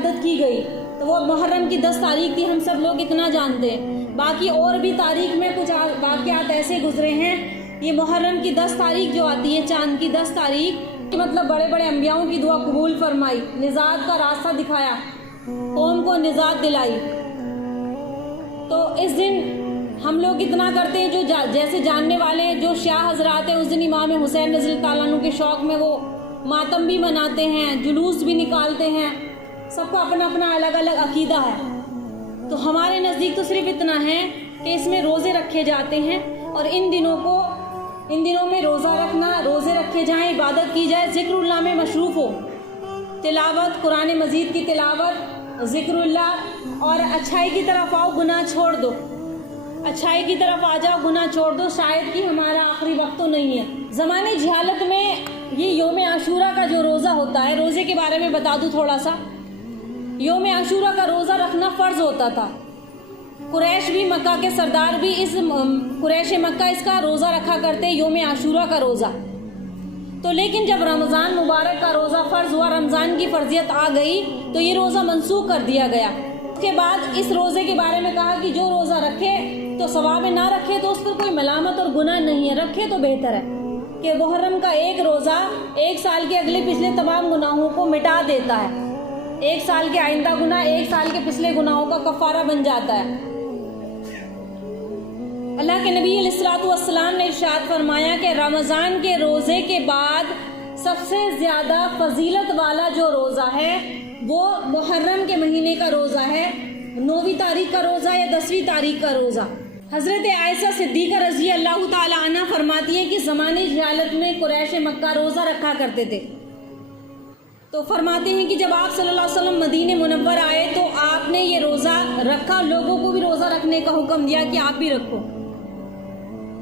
عبادت کی گئی تو وہ محرم کی 10 تاریخ تھی، ہم سب لوگ اتنا جانتے ہیں۔ باقی اور بھی تاریخ میں کچھ واقعات ایسے گزرے ہیں۔ یہ محرم کی 10 تاریخ جو آتی ہے، چاند کی 10 تاریخ، مطلب بڑے بڑے انبیاؤں کی دعا قبول فرمائی، نجات کا راستہ دکھایا، قوم کو نجات دلائی۔ تو اس دن ہم لوگ اتنا کرتے ہیں، جو جیسے جاننے والے جو شیعہ حضرات ہیں، اس دن امام حسین رضی اللہ تعالیٰ عنہ کے شوق میں وہ ماتم بھی مناتے ہیں، جلوس بھی نکالتے ہیں، سب کو اپنا اپنا الگ الگ عقیدہ ہے۔ تو ہمارے نزدیک تو صرف اتنا ہے کہ اس میں روزے رکھے جاتے ہیں، اور ان دنوں میں روزہ رکھنا، روزے رکھے جائیں، عبادت کی جائے، ذکر اللہ میں مصروف ہو، تلاوت قرآن مجید کی تلاوت، ذکر اللہ، اور اچھائی کی طرف آؤ، گناہ چھوڑ دو، اچھائی کی طرف آ جاؤ، گناہ چھوڑ دو، شاید کہ ہمارا آخری وقت تو نہیں ہے۔ زمانے جہالت میں یہ یوم عاشورہ کا جو روزہ ہوتا ہے، روزے کے بارے میں بتا دوں تھوڑا سا۔ یوم عاشورہ کا روزہ رکھنا فرض ہوتا تھا۔ قریش بھی، مکہ کے سردار بھی، قریش مکہ اس کا روزہ رکھا کرتے، یوم عاشورہ کا روزہ۔ تو لیکن جب رمضان مبارک کا روزہ فرض ہوا، رمضان کی فرضیت آ گئی، تو یہ روزہ منسوخ کر دیا گیا۔ اس کے بعد اس روزے کے بارے میں کہا کہ جو روزہ رکھے تو ثواب ہے، نہ رکھے تو اس پر کوئی ملامت اور گناہ نہیں ہے، رکھے تو بہتر ہے کہ محرم کا ایک روزہ ایک سال کے اگلے پچھلے تمام گناہوں کو مٹا دیتا ہے، ایک سال کے آئندہ گناہ ایک سال کے پچھلے گناہوں کا کفارہ بن جاتا ہے۔ اللہ کے نبی علیہ الصلوۃ والسلام نے ارشاد فرمایا کہ رمضان کے روزے کے بعد سب سے زیادہ فضیلت والا جو روزہ ہے وہ محرم کے مہینے کا روزہ ہے، 9ویں تاریخ کا روزہ یا 10ویں تاریخ کا روزہ۔ حضرت عائشہ صدیقہ رضی اللہ تعالی عنہ فرماتی ہے کہ زمانے جہالت میں قریش مکہ روزہ رکھا کرتے تھے، تو فرماتے ہیں کہ جب آپ صلی اللہ علیہ وسلم مدینہ منور آئے تو آپ نے یہ روزہ رکھا، لوگوں کو بھی روزہ رکھنے کا حکم دیا کہ آپ بھی رکھو،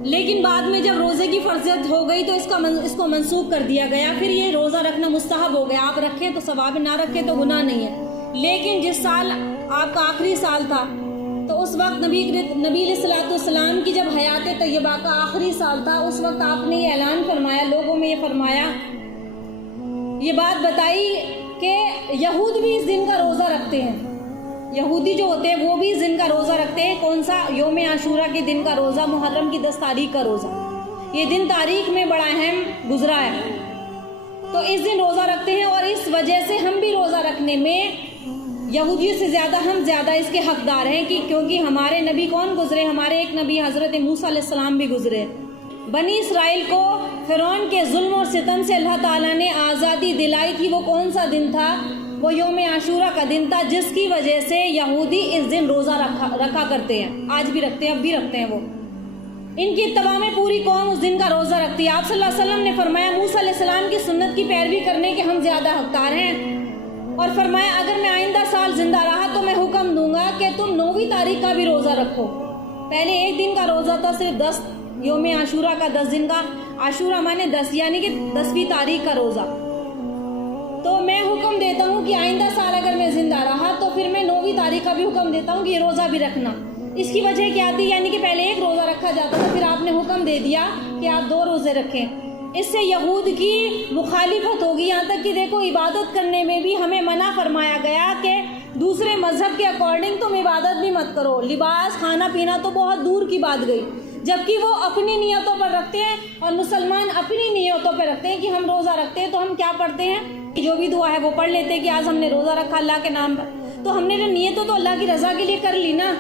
لیکن بعد میں جب روزے کی فرضیت ہو گئی تو اس کو منسوخ کر دیا گیا، پھر یہ روزہ رکھنا مستحب ہو گیا، آپ رکھیں تو ثواب، نہ رکھیں تو گناہ نہیں ہے۔ لیکن جس سال آپ کا آخری سال تھا تو اس وقت نبی علیہ الصلوۃ والسلام کی جب حیات طیبہ کا آخری سال تھا، اس وقت آپ نے یہ اعلان فرمایا، لوگوں میں یہ فرمایا، یہ بات بتائی کہ یہود بھی اس دن کا روزہ رکھتے ہیں، یہودی جو ہوتے ہیں وہ بھی اس دن کا روزہ رکھتے ہیں۔ کون سا؟ یوم عاشورہ کے دن کا روزہ، محرم کی 10 تاریخ کا روزہ۔ یہ دن تاریخ میں بڑا اہم گزرا ہے، تو اس دن روزہ رکھتے ہیں، اور اس وجہ سے ہم بھی روزہ رکھنے میں یہودیوں سے ہم زیادہ اس کے حقدار ہیں، کیونکہ ہمارے نبی کون گزرے؟ ہمارے ایک نبی حضرت موسیٰ علیہ السلام بھی گزرے۔ بنی اسرائیل کو فرعون کے ظلم اور ستم سے اللہ تعالیٰ نے آزادی دلائی تھی، وہ کون سا دن تھا؟ وہ یوم عاشورہ کا دن تھا، جس کی وجہ سے یہودی اس دن روزہ رکھا کرتے ہیں، آج بھی رکھتے ہیں، اب بھی رکھتے ہیں۔ وہ ان کی اتباع میں پوری قوم اس دن کا روزہ رکھتی ہے۔ آپ صلی اللہ علیہ وسلم نے فرمایا موسیٰ علیہ السلام کی سنت کی پیروی کرنے کے ہم زیادہ حقدار ہیں، اور فرمایا اگر میں آئندہ سال زندہ رہا تو میں حکم دوں گا کہ تم 9ویں تاریخ کا بھی روزہ رکھو۔ پہلے ایک دن کا روزہ تھا، صرف 10 یوم عاشورہ کا 10 دن کا، عاشورہ مانے 10، یعنی کہ 10ویں تاریخ کا روزہ۔ تو میں حکم دیتا ہوں کہ آئندہ سال اگر میں زندہ رہا تو پھر میں 9ویں تاریخ کا بھی حکم دیتا ہوں کہ یہ روزہ بھی رکھنا۔ اس کی وجہ کیا تھی؟ یعنی کہ پہلے ایک روزہ رکھا جاتا تھا، پھر آپ نے حکم دے دیا کہ آپ 2 روزے رکھیں۔ اس سے یہود کی مخالفت ہوگی، یہاں تک کہ دیکھو عبادت کرنے میں بھی ہمیں منع فرمایا گیا کہ دوسرے مذہب کے اکارڈنگ تم عبادت بھی مت کرو، لباس، کھانا پینا تو بہت دور کی بات گئی، جبکہ وہ اپنی نیتوں پر رکھتے ہیں اور مسلمان اپنی نیتوں پر رکھتے ہیں کہ ہم روزہ رکھتے ہیں تو ہم کیا پڑھتے ہیں؟ جو بھی دعا ہے وہ پڑھ لیتے ہیں کہ آج ہم نے روزہ رکھا اللہ کے نام پر، تو ہم نے جو نیت تو اللہ کی رضا کے لیے کر لی نا،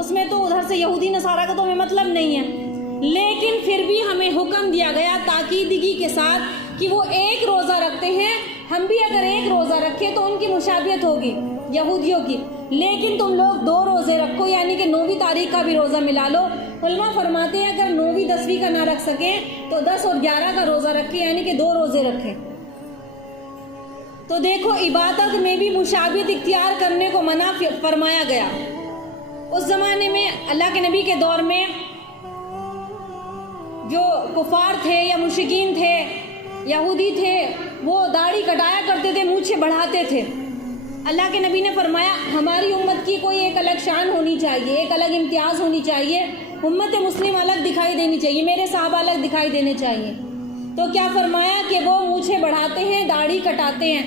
اس میں تو ادھر سے یہودی نصارہ کا تو ہمیں مطلب نہیں ہے۔ لیکن پھر بھی ہمیں حکم دیا گیا تاکیدگی کے ساتھ کہ وہ ایک روزہ رکھتے ہیں، ہم بھی اگر ایک روزہ رکھیں تو ان کی مشابہت ہوگی یہودیوں کی، لیکن تم لوگ 2 روزے رکھو، یعنی کہ 9ویں تاریخ کا بھی روزہ ملا لو۔ علماء فرماتے ہیں اگر 9ویں 10ویں کا نہ رکھ سکیں تو 10 اور 11 کا روزہ رکھیں، یعنی کہ 2 روزے رکھیں۔ تو دیکھو عبادت میں بھی مشابہت اختیار کرنے کو منع فرمایا گیا۔ اس زمانے میں اللہ کے نبی کے دور میں جو کفار تھے یا مشرکین تھے، یہودی تھے، وہ داڑھی کٹایا کرتے تھے، مونچھیں بڑھاتے تھے۔ اللہ کے نبی نے فرمایا ہماری امت کی کوئی ایک الگ شان ہونی چاہیے، ایک الگ امتیاز ہونی چاہیے، امت مسلم الگ دکھائی دینی چاہیے، میرے صحابہ الگ دکھائی دینے چاہیے۔ تو کیا فرمایا کہ وہ مونچھیں بڑھاتے ہیں، داڑھی کٹاتے ہیں،